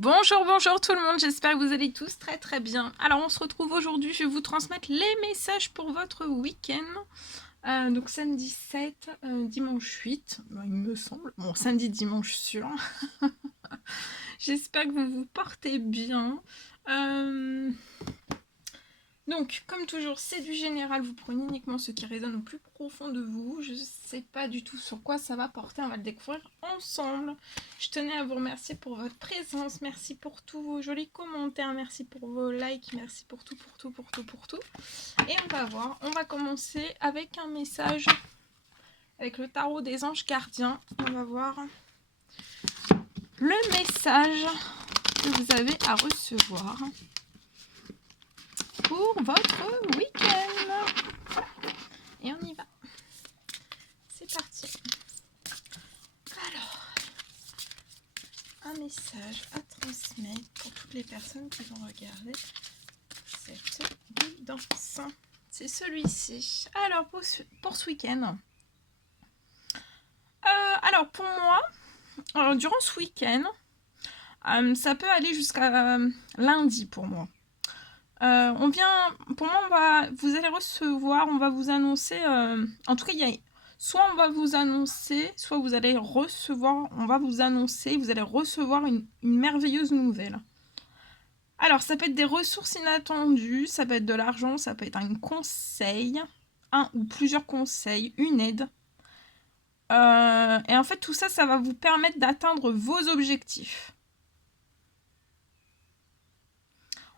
Bonjour, bonjour tout le monde, j'espère que vous allez tous très très bien. Alors on se retrouve aujourd'hui, je vais vous transmettre les messages pour votre week-end. Donc samedi 7, dimanche 8, il me semble. Bon, samedi, dimanche sûr. J'espère que vous vous portez bien. Donc, comme toujours, c'est du général, vous prenez uniquement ce qui résonne au plus profond de vous. Je ne sais pas du tout sur quoi ça va porter, on va le découvrir ensemble. Je tenais à vous remercier pour votre présence, merci pour tous vos jolis commentaires, merci pour vos likes, merci pour tout, pour tout, pour tout, pour tout. Et on va voir, on va commencer avec un message, avec le tarot des anges gardiens. On va voir le message que vous avez à recevoir pour votre week-end. Et on y va. C'est parti. Alors, un message à transmettre pour toutes les personnes qui vont regarder cette guidance. C'est celui-ci. Alors, pour ce week-end. Alors, pour moi, durant ce week-end, ça peut aller jusqu'à lundi pour moi. Pour moi, vous allez recevoir, on va vous annoncer, en tout cas, soit on va vous annoncer, soit vous allez recevoir, on va vous annoncer, vous allez recevoir une merveilleuse nouvelle. Alors, ça peut être des ressources inattendues, ça peut être de l'argent, ça peut être un conseil, un ou plusieurs conseils, une aide. Et en fait, tout ça, ça va vous permettre d'atteindre vos objectifs.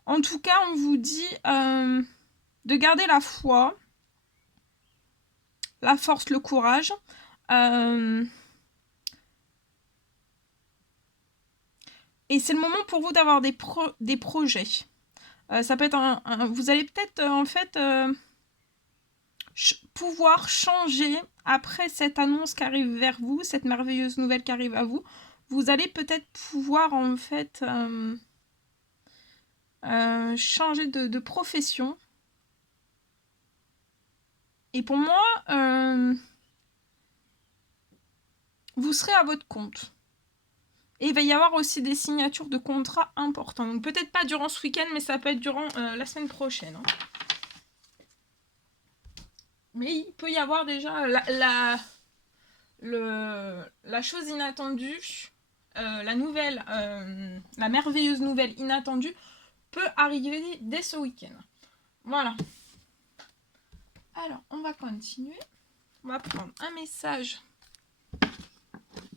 En tout cas, on vous dit de garder la foi, la force, le courage. Et c'est le moment pour vous d'avoir des projets. Ça peut être vous allez peut-être en fait pouvoir changer après cette annonce qui arrive vers vous, cette merveilleuse nouvelle qui arrive à vous. Vous allez peut-être pouvoir en fait changer de profession. Et pour moi, vous serez à votre compte. Et il va y avoir aussi des signatures de contrats importants. Donc peut-être pas durant ce week-end, mais ça peut être durant la semaine prochaine. Hein. Mais il peut y avoir déjà la chose inattendue, la merveilleuse nouvelle inattendue peut arriver dès ce week-end. Voilà. Alors, on va continuer. On va prendre un message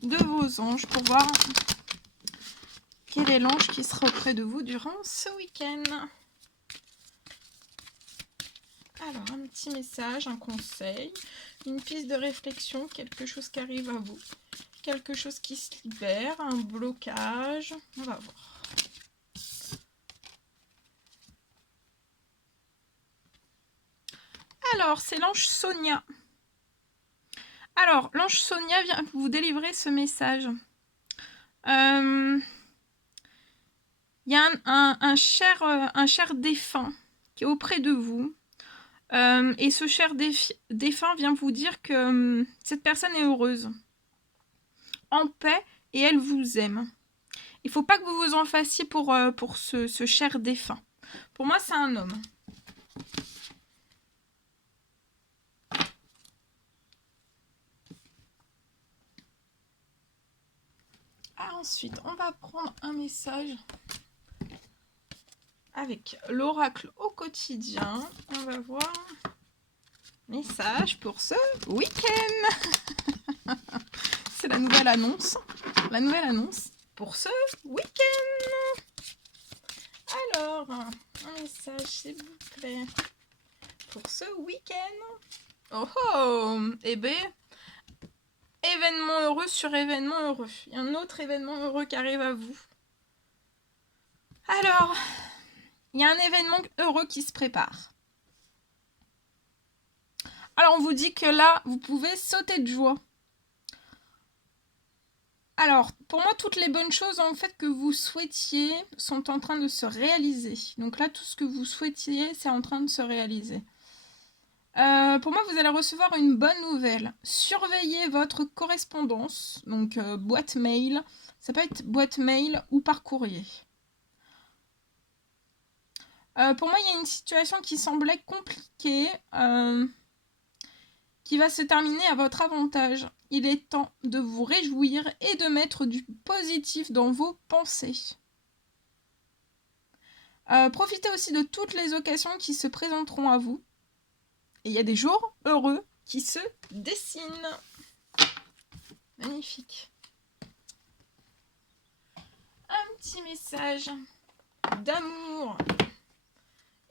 de vos anges pour voir quel est l'ange qui sera auprès de vous durant ce week-end. Alors, un petit message, un conseil, une piste de réflexion, quelque chose qui arrive à vous, quelque chose qui se libère, un blocage. On va voir. Alors, c'est l'ange Sonia. Alors, l'ange Sonia vient vous délivrer ce message. Il y a un cher défunt qui est auprès de vous. Et ce cher défunt vient vous dire que cette personne est heureuse, en paix, et elle vous aime. Il ne faut pas que vous vous en fassiez pour ce cher défunt. Pour moi, c'est un homme. Ensuite, on va prendre un message avec l'oracle au quotidien. On va voir. Message pour ce week-end. C'est la nouvelle annonce. La nouvelle annonce pour ce week-end. Alors, un message s'il vous plaît pour ce week-end. Oh oh. Eh bien, événement heureux sur événement heureux. Il y a un autre événement heureux qui arrive à vous. Alors, il y a un événement heureux qui se prépare. Alors, on vous dit que là, vous pouvez sauter de joie. Alors, pour moi, toutes les bonnes choses en fait que vous souhaitiez sont en train de se réaliser. Donc là, tout ce que vous souhaitiez, c'est en train de se réaliser. Pour moi, vous allez recevoir une bonne nouvelle. Surveillez votre correspondance, donc boîte mail. Ça peut être boîte mail ou par courrier. Pour moi, il y a une situation qui semblait compliquée, qui va se terminer à votre avantage. Il est temps de vous réjouir et de mettre du positif dans vos pensées. Profitez aussi de toutes les occasions qui se présenteront à vous. Et il y a des jours heureux qui se dessinent. Magnifique. Un petit message d'amour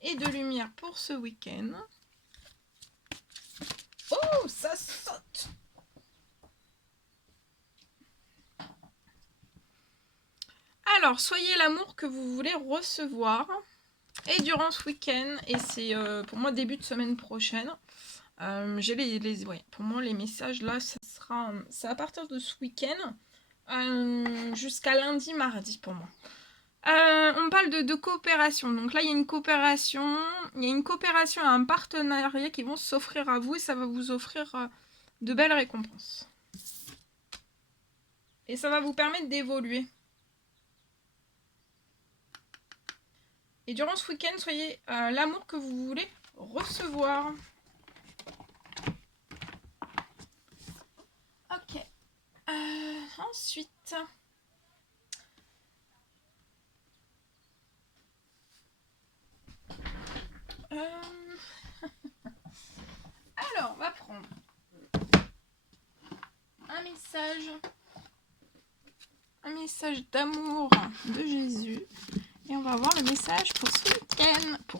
et de lumière pour ce week-end. Oh, ça saute! Alors, soyez l'amour que vous voulez recevoir. Et durant ce week-end, et c'est pour moi début de semaine prochaine, j'ai pour moi les messages là, c'est à partir de ce week-end jusqu'à lundi, mardi pour moi. On parle de coopération. Donc là, il y a une coopération et un partenariat qui vont s'offrir à vous et ça va vous offrir de belles récompenses. Et ça va vous permettre d'évoluer. Et durant ce week-end, soyez l'amour que vous voulez recevoir. Ok. Ensuite... Alors, on va prendre un message d'amour de Jésus. Et on va voir le message pour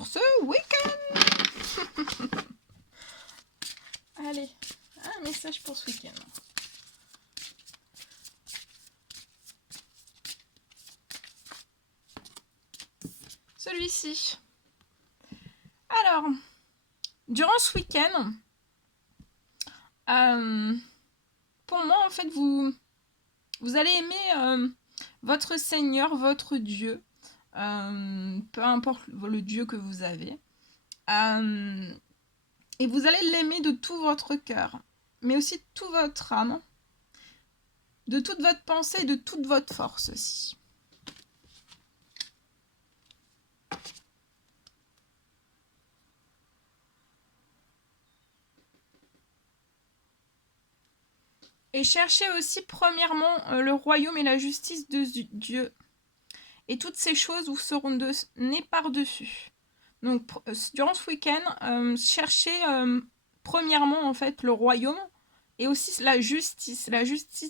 ce week-end. Allez, un message pour ce week-end. Celui-ci. Alors, durant ce week-end, pour moi, en fait, vous allez aimer votre Seigneur, votre Dieu, peu importe le Dieu que vous avez. Et vous allez l'aimer de tout votre cœur, mais aussi de toute votre âme, de toute votre pensée et de toute votre force aussi. Et cherchez aussi premièrement le royaume et la justice de Dieu. Et toutes ces choses vous seront données par-dessus. Donc durant ce week-end, cherchez premièrement en fait le royaume et aussi la justice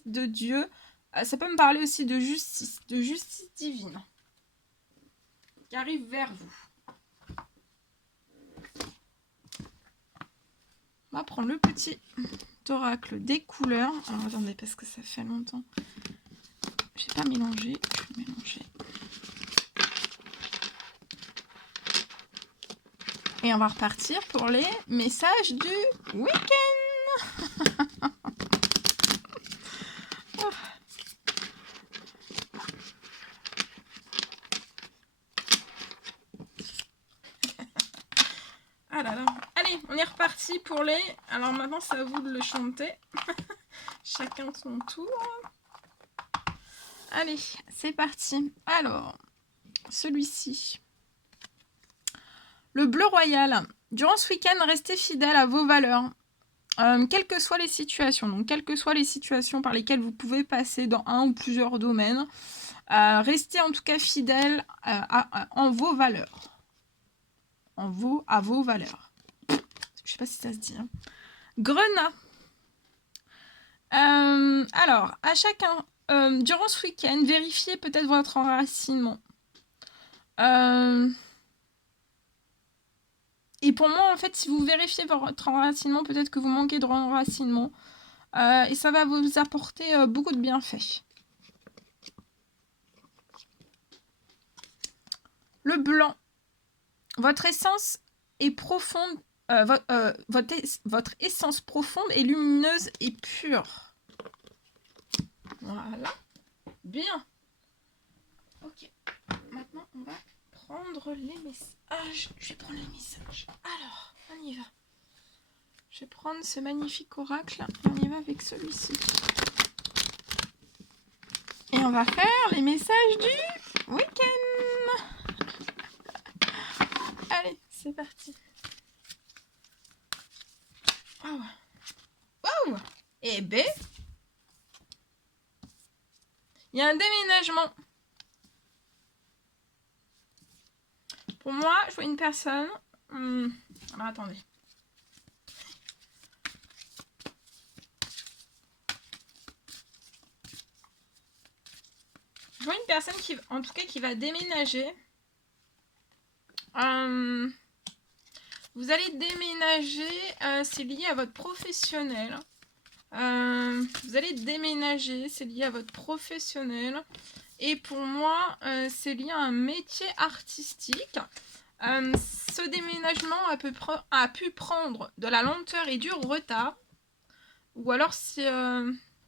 de Dieu. Ça peut me parler aussi de justice divine qui arrive vers vous. On va prendre le petit oracle des couleurs. Alors attendez, parce que ça fait longtemps. J'ai pas mélangé. Je vais mélanger. Et on va repartir pour les messages du week-end. Ah là là. Allez, on est reparti pour les... Alors maintenant, c'est à vous de le chanter. Chacun son tour. Allez, c'est parti. Alors, celui-ci. Le bleu royal. Durant ce week-end, restez fidèle à vos valeurs. Quelles que soient les situations. Donc, quelles que soient les situations par lesquelles vous pouvez passer dans un ou plusieurs domaines. Restez en tout cas fidèle en vos valeurs. À vos valeurs. Je sais pas si ça se dit. Hein. Grenat. Alors, à chacun, durant ce week-end, vérifiez peut-être votre enracinement. Et pour moi, en fait, si vous vérifiez votre enracinement, peut-être que vous manquez de enracinement. Et ça va vous apporter beaucoup de bienfaits. Le blanc. Votre essence est profonde. Votre essence profonde est lumineuse et pure. Voilà. Bien. Ok. Maintenant, on va prendre les messages. Je vais prendre les messages. Alors, on y va. Je vais prendre ce magnifique oracle et on y va avec celui-ci. Et on va faire les messages du week-end. Allez, c'est parti. Waouh. Waouh. Et B. Il y a un déménagement. Pour moi, je vois une personne. Alors attendez. Je vois une personne qui, en tout cas, qui va déménager. Vous allez déménager, c'est lié à votre professionnel. Vous allez déménager, c'est lié à votre professionnel. Et pour moi, c'est lié à un métier artistique. Ce déménagement a pu prendre de la lenteur et du retard. Ou alors c'est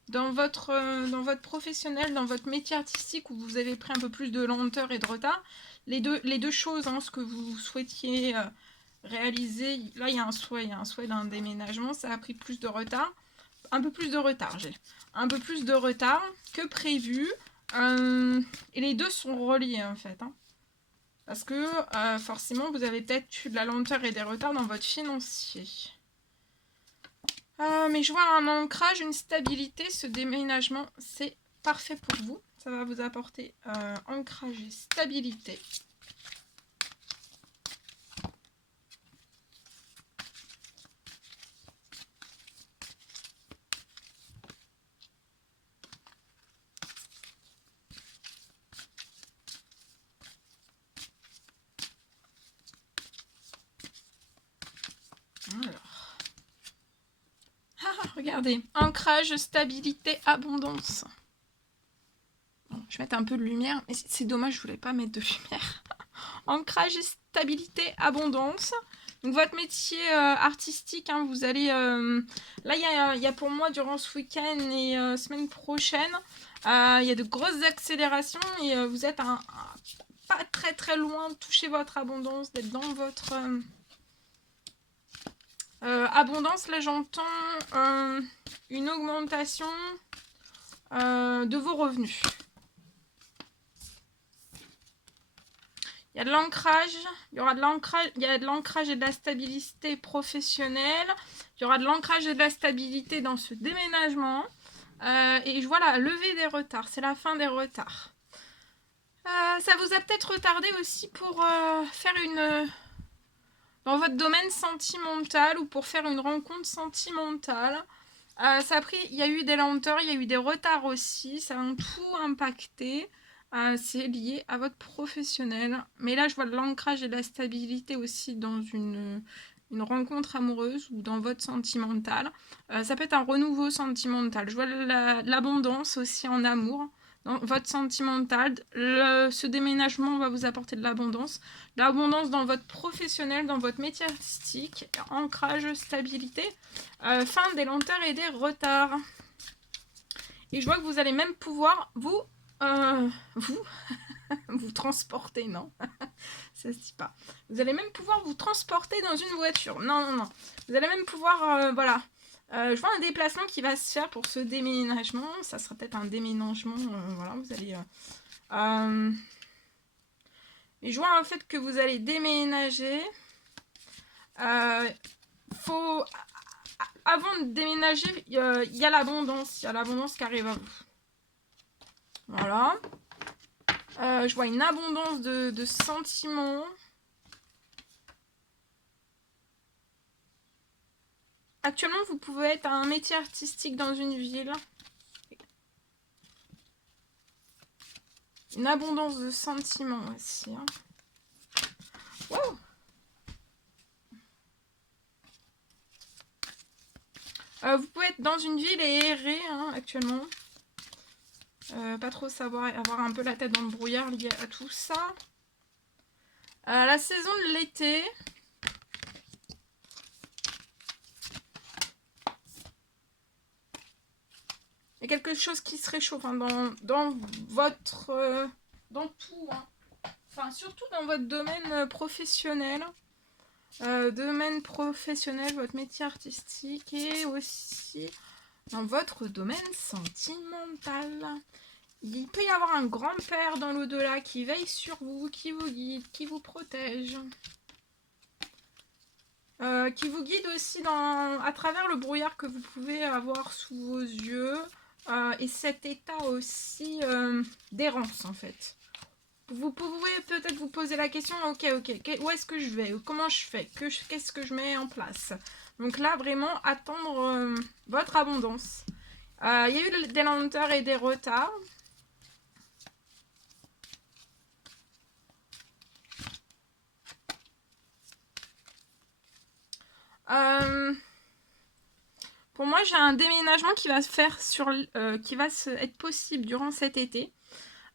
dans votre professionnel, dans votre métier artistique où vous avez pris un peu plus de lenteur et de retard. Les deux choses, hein, ce que vous souhaitiez réaliser. Là, il y a un souhait d'un déménagement. Ça a pris plus de retard. Un peu plus de retard, un peu plus de retard que prévu. Et les deux sont reliés en fait. Hein. Parce que forcément, vous avez peut-être eu de la lenteur et des retards dans votre financier. Mais je vois un ancrage, une stabilité. Ce déménagement, c'est parfait pour vous. Ça va vous apporter ancrage et stabilité. Alors. Ah, regardez. Ancrage, stabilité, abondance. Bon, je vais mettre un peu de lumière. Mais c'est dommage, je voulais pas mettre de lumière. Ancrage, stabilité, abondance. Donc votre métier artistique, hein, vous allez... là, il y a pour moi, durant ce week-end et semaine prochaine, il y a de grosses accélérations et vous êtes pas très très loin de toucher votre abondance, d'être dans votre... abondance, là j'entends une augmentation de vos revenus. Il y a de l'ancrage, il y aura de l'ancrage, il y a de l'ancrage et de la stabilité professionnelle. Il y aura de l'ancrage et de la stabilité dans ce déménagement. Et je vois la levée des retards, c'est la fin des retards. Ça vous a peut-être retardé aussi pour faire une... dans votre domaine sentimental ou pour faire une rencontre sentimentale. Ça a pris, il y a eu des lenteurs, il y a eu des retards aussi, ça a tout impacté. C'est lié à votre professionnel. Mais là, je vois de l'ancrage et de la stabilité aussi dans une rencontre amoureuse ou dans votre sentimental. Ça peut être un renouveau sentimental. Je vois l'abondance aussi en amour. Dans votre sentimental, ce déménagement va vous apporter de l'abondance. L'abondance dans votre professionnel, dans votre métier artistique. Ancrage, stabilité. Fin des lenteurs et des retards. Et je vois que vous allez même pouvoir vous transporter, non. Ça se dit pas. Vous allez même pouvoir vous transporter dans une voiture. Non. Vous allez même pouvoir, voilà. Je vois un déplacement qui va se faire pour ce déménagement. Ça sera peut-être un déménagement, voilà, vous allez... Et je vois en fait que vous allez déménager. Faut... Avant de déménager, il y a l'abondance. Il y a l'abondance qui arrive à vous. Voilà. Je vois une abondance de sentiments. Actuellement, vous pouvez être à un métier artistique dans une ville. Une abondance de sentiments aussi. Hein. Wow. Vous pouvez être dans une ville et errer hein, actuellement. Pas trop savoir, avoir un peu la tête dans le brouillard lié à tout ça. La saison de l'été. Il y a quelque chose qui se réchauffe hein, dans votre... dans tout. Hein. Enfin, surtout dans votre domaine professionnel. Domaine professionnel, votre métier artistique et aussi dans votre domaine sentimental. Il peut y avoir un grand-père dans l'au-delà qui veille sur vous, qui vous guide, qui vous protège. Qui vous guide aussi à travers le brouillard que vous pouvez avoir sous vos yeux. Et cet état aussi d'errance en fait. Vous pouvez peut-être vous poser la question, ok, où est-ce que je vais? Comment je fais? Qu'est-ce que je mets en place? Donc là, vraiment, attendre votre abondance. Il y a eu des lenteurs et des retards. Pour moi, j'ai un déménagement qui va se faire être possible durant cet été.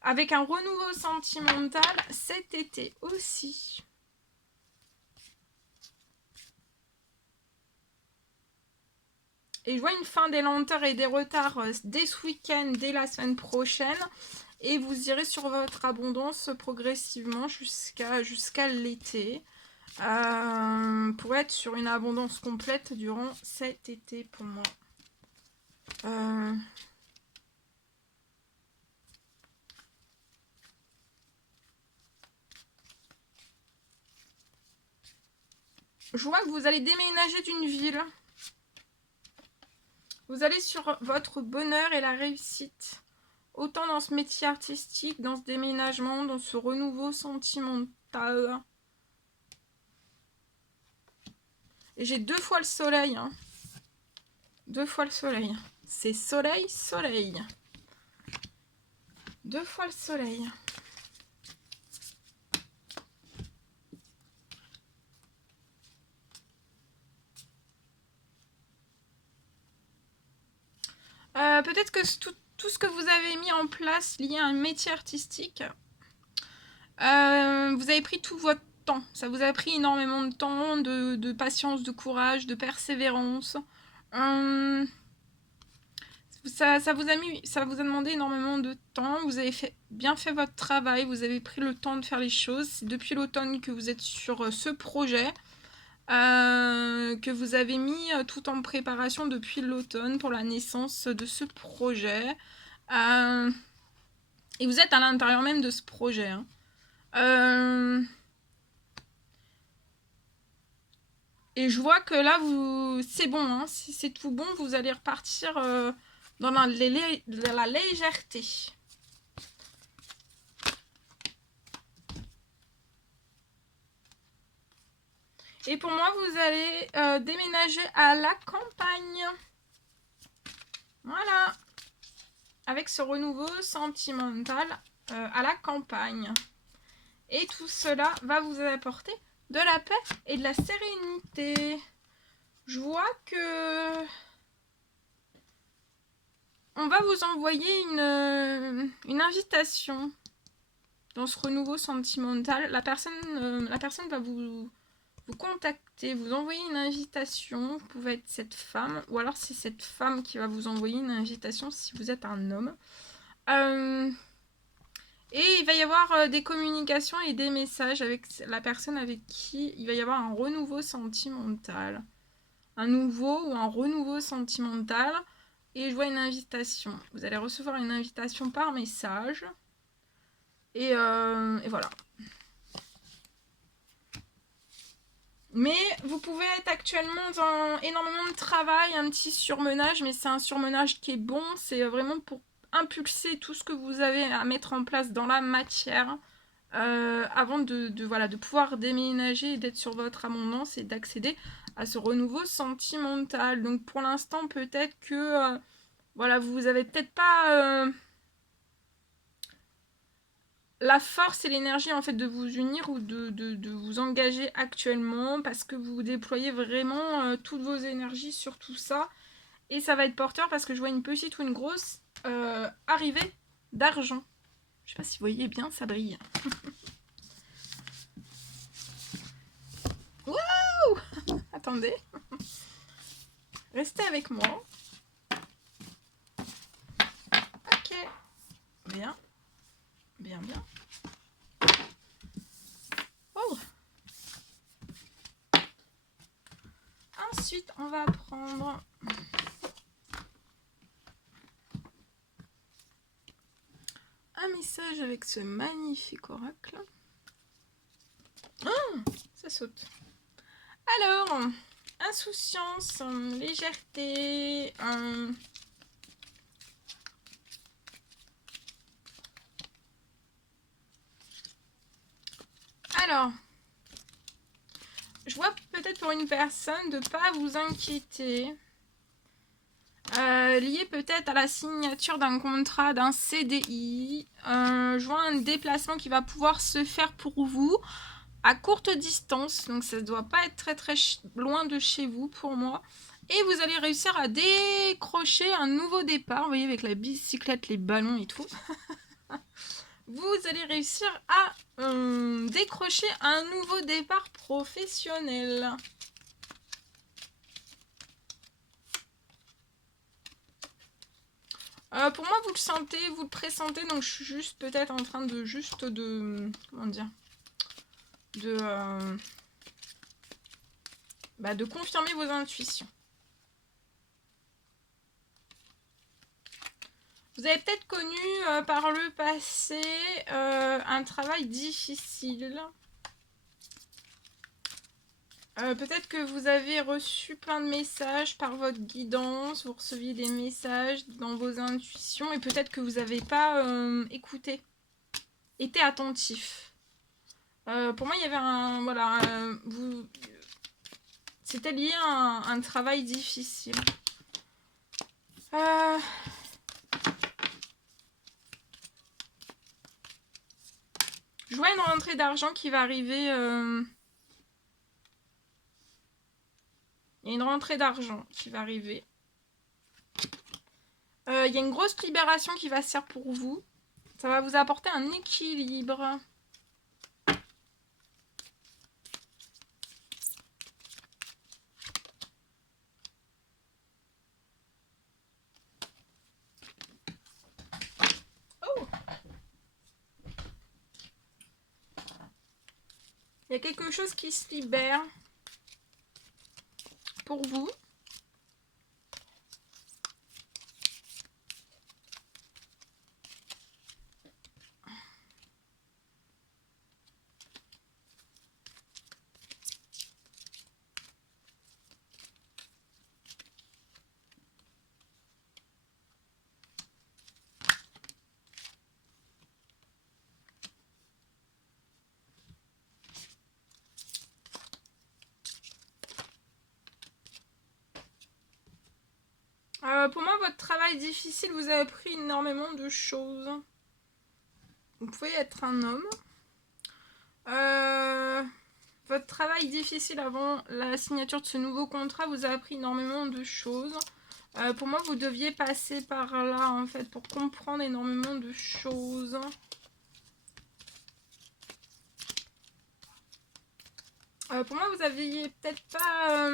Avec un renouveau sentimental cet été aussi. Et je vois une fin des lenteurs et des retards dès ce week-end, dès la semaine prochaine. Et vous irez sur votre abondance progressivement jusqu'à l'été. Pour être sur une abondance complète durant cet été pour moi. Je vois que vous allez déménager d'une ville. Vous allez sur votre bonheur et la réussite. Autant dans ce métier artistique, dans ce déménagement, dans ce renouveau sentimental. Et j'ai 2 fois le soleil. 2 fois le soleil. C'est soleil, soleil. 2 fois le soleil. Peut-être que tout ce que vous avez mis en place lié à un métier artistique, vous avez pris tout votre temps. Ça vous a pris énormément de temps, de patience, de courage, de persévérance. Ça vous a demandé énormément de temps. Vous avez bien fait votre travail. Vous avez pris le temps de faire les choses. C'est depuis l'automne que vous êtes sur ce projet. Que vous avez mis tout en préparation depuis l'automne pour la naissance de ce projet. Et vous êtes à l'intérieur même de ce projet. Et je vois que là, c'est bon. C'est tout bon. Vous allez repartir dans la légèreté. Et pour moi, vous allez déménager à la campagne. Voilà. Avec ce renouveau sentimental à la campagne. Et tout cela va vous apporter de la paix et de la sérénité. Je vois que on va vous envoyer une invitation dans ce renouveau sentimental. La personne va vous contacter, vous envoyer une invitation. Vous pouvez être cette femme, ou alors c'est cette femme qui va vous envoyer une invitation si vous êtes un homme. Et il va y avoir des communications et des messages avec la personne avec qui il va y avoir un renouveau sentimental. Un nouveau ou un renouveau sentimental. Et je vois une invitation. Vous allez recevoir une invitation par message. Et voilà. Mais vous pouvez être actuellement dans énormément de travail, un petit surmenage, mais c'est un surmenage qui est bon. C'est vraiment pour impulser tout ce que vous avez à mettre en place dans la matière avant de pouvoir déménager et d'être sur votre abondance et d'accéder à ce renouveau sentimental. Donc pour l'instant, peut-être que vous avez peut-être pas la force et l'énergie en fait de vous unir ou de vous engager actuellement parce que vous déployez vraiment toutes vos énergies sur tout ça et ça va être porteur parce que je vois une petite ou une grosse arrivée d'argent. Je sais pas si vous voyez bien, ça brille. Waouh! Attendez. Restez avec moi. Ok. Bien. Bien, bien. Oh! Ensuite, on va prendre un message avec ce magnifique oracle. Oh, ça saute. Alors, insouciance, légèreté, alors, je vois peut-être pour une personne de ne pas vous inquiéter. Lié peut-être à la signature d'un contrat, d'un CDI. Je vois un déplacement qui va pouvoir se faire pour vous à courte distance. Donc ça ne doit pas être très très loin de chez vous pour moi. Et vous allez réussir à décrocher un nouveau départ. Vous voyez avec la bicyclette, les ballons et tout. Vous allez réussir à décrocher un nouveau départ professionnel. Pour moi, vous le sentez, vous le pressentez, donc je suis juste peut-être en train de comment dire, de confirmer vos intuitions. Vous avez peut-être connu par le passé un travail difficile. Peut-être que vous avez reçu plein de messages par votre guidance, vous receviez des messages dans vos intuitions et peut-être que vous n'avez pas écouté, été attentif. Pour moi, il y avait un... Voilà, c'était lié à un travail difficile. Je vois une rentrée d'argent qui va arriver... Il y a une rentrée d'argent qui va arriver. Il y a une grosse libération qui va se faire pour vous. Ça va vous apporter un équilibre. Oh! Il y a quelque chose qui se libère pour vous. Pour moi, votre travail difficile, vous avez appris énormément de choses. Vous pouvez être un homme. Votre travail difficile avant la signature de ce nouveau contrat vous a appris énormément de choses. Pour moi, vous deviez passer par là, en fait, pour comprendre énormément de choses. Pour moi, vous aviez peut-être pas...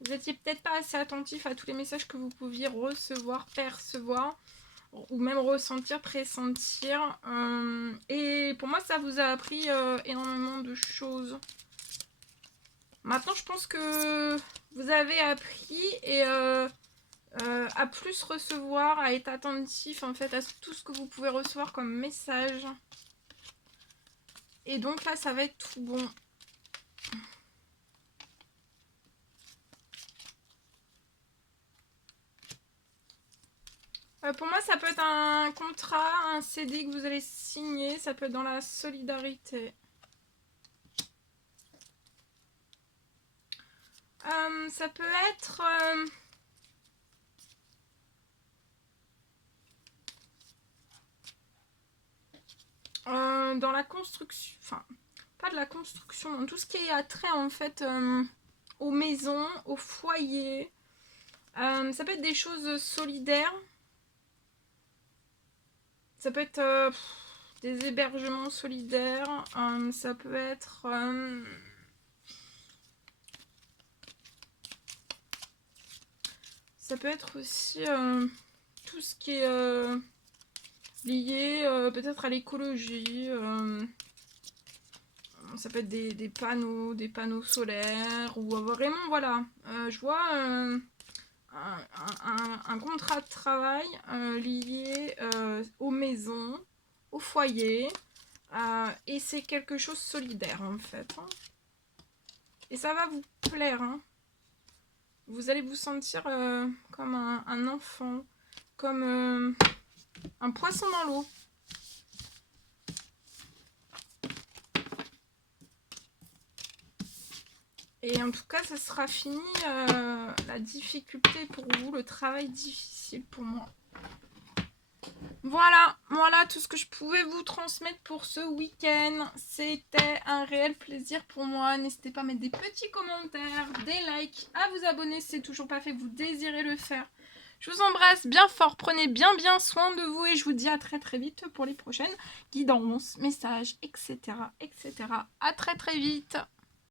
vous étiez peut-être pas assez attentif à tous les messages que vous pouviez recevoir, percevoir, ou même ressentir, pressentir. Et pour moi, ça vous a appris énormément de choses. Maintenant, je pense que vous avez appris et à plus recevoir, à être attentif en fait à tout ce que vous pouvez recevoir comme message. Et donc là, ça va être tout bon. Pour moi, ça peut être un contrat, un CD que vous allez signer. Ça peut être dans la solidarité. Ça peut être... dans la construction... Enfin, pas de la construction. Dans tout ce qui est attrait, en fait, aux maisons, aux foyers. Ça peut être des choses solidaires. Ça peut être des hébergements solidaires. Ça peut être... ça peut être aussi tout ce qui est lié peut-être à l'écologie. ça peut être des panneaux solaires, ou vraiment, voilà. Je vois un contrat de travail lié aux maisons, au foyer, et c'est quelque chose de solidaire en fait. Hein. Et ça va vous plaire. Hein. Vous allez vous sentir comme un enfant, comme un poisson dans l'eau. Et en tout cas, ça sera fini la difficulté pour vous, le travail difficile pour moi. Voilà tout ce que je pouvais vous transmettre pour ce week-end. C'était un réel plaisir pour moi. N'hésitez pas à mettre des petits commentaires, des likes, à vous abonner si c'est toujours pas fait, que vous désirez le faire. Je vous embrasse bien fort, prenez bien soin de vous et je vous dis à très vite pour les prochaines guidances, messages, etc. À très vite.